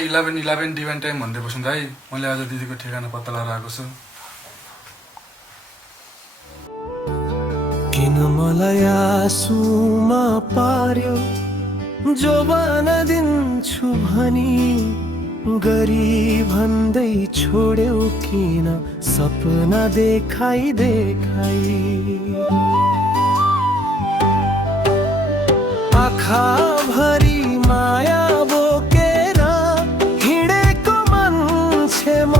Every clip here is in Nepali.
मलाई 11 डिभाइन टाइम भन्दै बस्नु भाइ। मैले आज दिदीको ठेगाना पत्ता लगाएर आएको छु। किन मलाई आँसुमा पार्यो जोबान दिन्छु भनी गरी भन्दै छोड्यौ किन सपना देखाई देखाई आँखा भरी माया बोकेर हिँडेको मान्छे म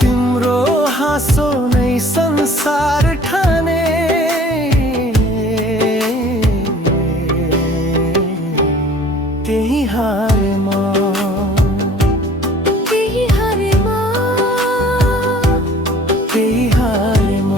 तिम्रो हाँसो नै संसार ठाने त्यही हारे म त्यही हारे म त्यही हारे म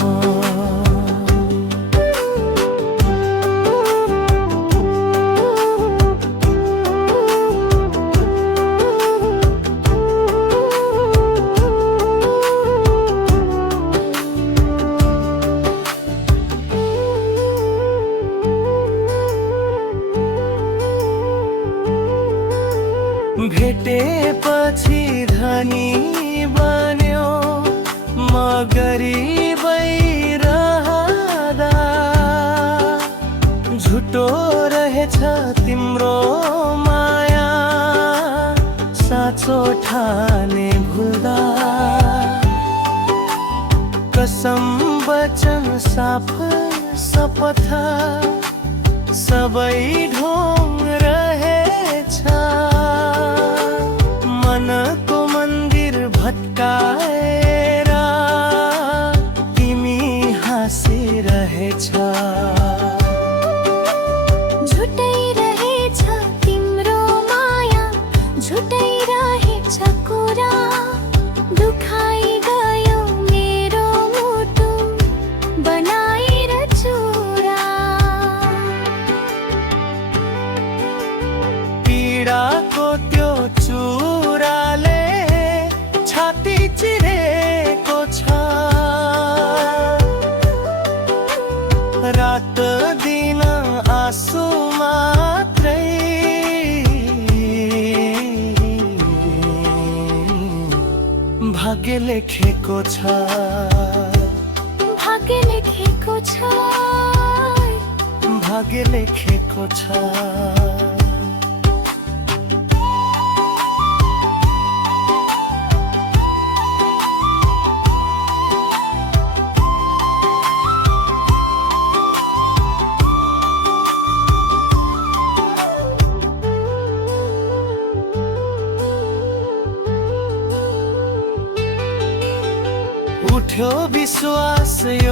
भेटेपछि धनी बन्यो म गरिबै रहँदा झुटो रहेछ तिम्रो माया साँचो ठाने भुल्दा कसम वचन साफ शपथ सबै ढोङ रहेछ मनको मन्दिर भत्काएर तिमी हाँसिरहेछ झुटै रहेछ तिम्रो माया झुटै रहेछ कुरा दुखाइ गयो मेरो मुटु बनाएर चुरा पीडाको त्यो चुराले छाती चिरेको छ रात दिन आँसु मात्रै भाग्य लेखेको छ भाग्य लेखेको छ भाग्य लेखेको छ उठ्यो विश्वास यो